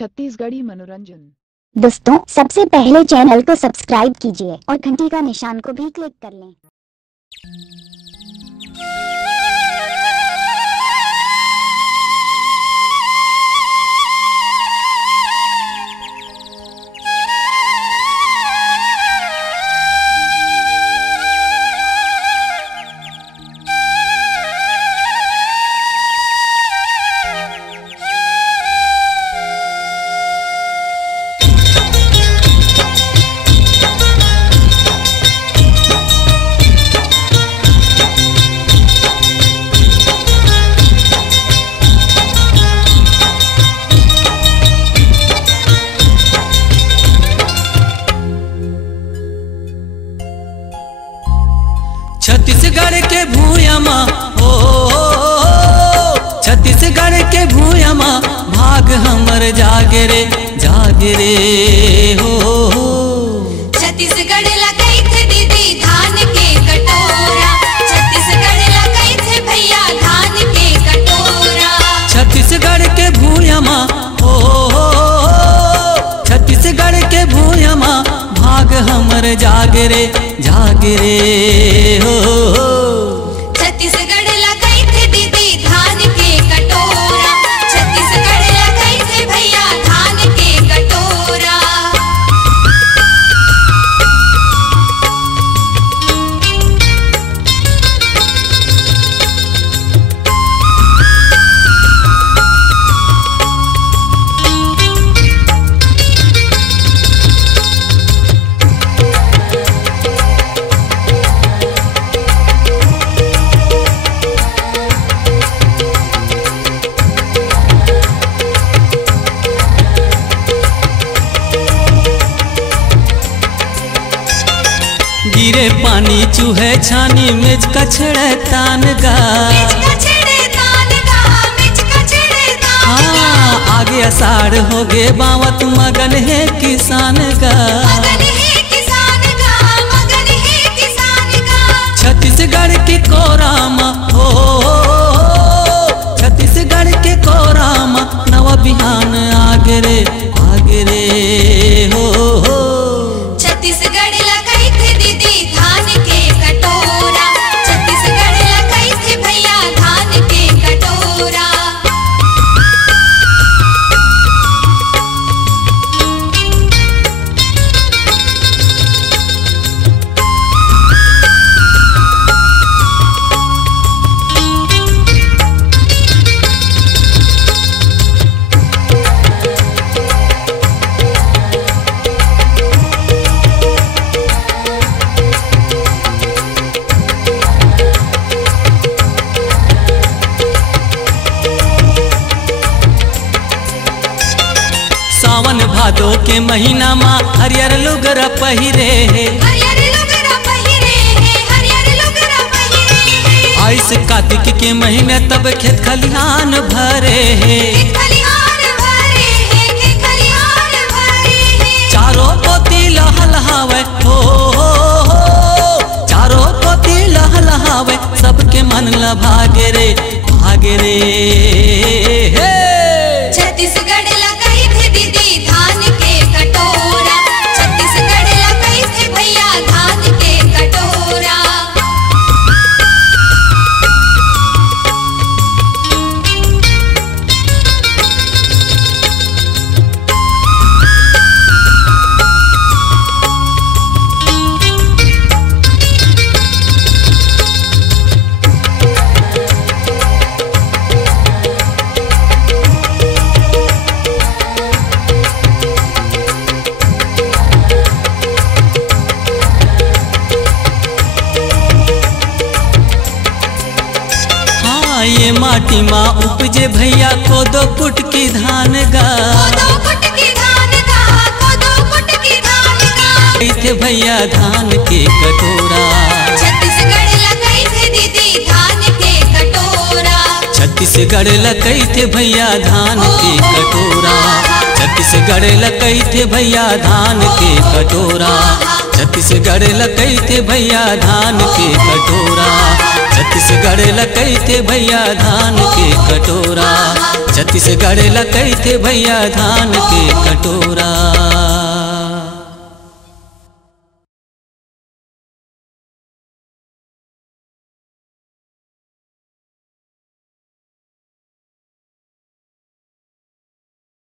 छत्तीसगढ़ी मनोरंजन। दोस्तों, सबसे पहले चैनल को सब्सक्राइब कीजिए और घंटी का निशान को भी क्लिक कर लें। छत्तीसगढ़ के भूयमा हो, छत्तीसगढ़ के भूयमा भाग हमर जागे रे हो। छत्तीसगढ़ लगाई थे दीदी धान के कटोरा, छत्तीसगढ़ लगाई थे भैया धान के कटोरा। छत्तीसगढ़ के भूयमा हो, छत्तीसगढ़ के भूयमा भाग हमर जागे रे हो। छत्तीसगढ़ लगाई थे दीदी धान के कटोरा, छत्तीसगढ़ लगाई थे भैया धान के कटोरा। गिरे पानी चूहे छानी मिच कछड़े तान गा, हाँ आगे अषाढ़ हो गे बावत मगन है किसान का। छत्तीसगढ़ के कोरामा हो, छत्तीसगढ़ के कोरामा नवा बिहान आगे रे हो। छत्तीसगढ़ लगाई थे दीदी धान के कटोरा, छत्तीसगढ़ लगाई थे भैया धान के कटोरा। सावन भादो के महीना माँ हरियर लुगरा पहिरे है, आइस कार्तिक के महीने तब खेत खलिहान भरे है। चारों पोती लहलहावे हो, चारों पोती लहलहावे सबके मन ला भागे रे हे। छत्तीसगढ़ लगाई थे दीदी धान के कटोरा, छत्तीसगढ़ लगाई थे भैया धान के कटोरा। ये माटी माँ उपजे भैया कोदो कुटकी धान गा, थे भैया धान के कटोरा। छत्तीसगढ़ लगाई थे दीदी धान के कटोरा, छत्तीसगढ़ लगाई थे भैया धान के कटोरा। छत्तीसगढ़ लगाई थे भैया धान के कटोरा, छत्तीसगढ़ लगाई थे भैया धान के कटोरा। छत्तीसगढ़ लकई थे भैया धान के कटोरा। छत्तीसगढ़ लकई थे भैया धान के कटोरा।